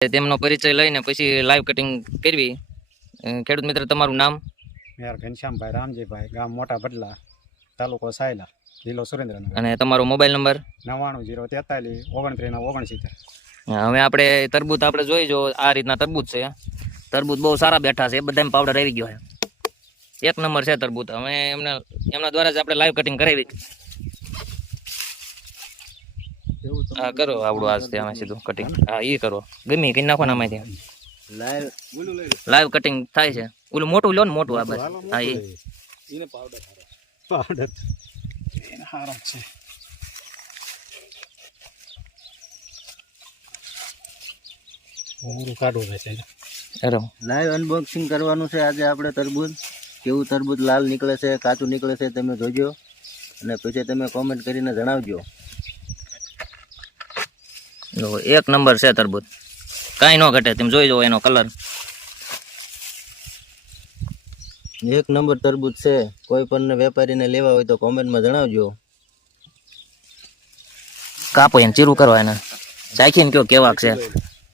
તેમનો પરિચય લઈને પછી લાઈવ કટિંગ કરવી. ખેડૂત મિત્ર, તમારું નામ? મેયર ઘનશ્યામભાઈ રામજીભાઈ, ગામ મોટા બદલા, તાલુકો સાયલા, જિલ્લો સુરેન્દ્રનગર. અને તમારો મોબાઈલ નંબર? 99 043 2969. હવે આપણે તરબૂચ આપણે જોઈ જો, આ રીતના તરબૂચ છે. તરબૂચ બહુ સારા બેઠા છે, બધામાં પાવડર આવી ગયો છે, એક નંબર છે તરબૂચ. હવે એમના દ્વારા જ આપણે લાઈવ કટિંગ કરાવી. હા કરો, આવડું આજ અમે સીધું કટિંગ. હા એ કરો, ગમે કઈ નાખો ને આમાંથી લાઈવ કટિંગ થાય છે. ઓલું મોટું લો ને, મોટું આ બસ. હા એ પાવડર હારો છે. લાઈવ અનબોક્સિંગ કરવાનું છે આજે આપણે તરબૂચ. કેવું તરબૂચ લાલ નીકળે છે, કાચું નીકળે છે, તમે જોજો અને પછી તમે કોમેન્ટ કરીને જણાવજો. એક નંબર છે તરબૂચ, કાંઈ ન ઘટે. તમે જોઈ જાઓ એનો કલર, એક નંબર તરબૂચ છે. કોઈ પણ વેપારીને લેવા હોય તો કોમેન્ટમાં જણાવજો. કાપો એને ચીરું કરો, એને ચાખીને કયો કેવાક છે.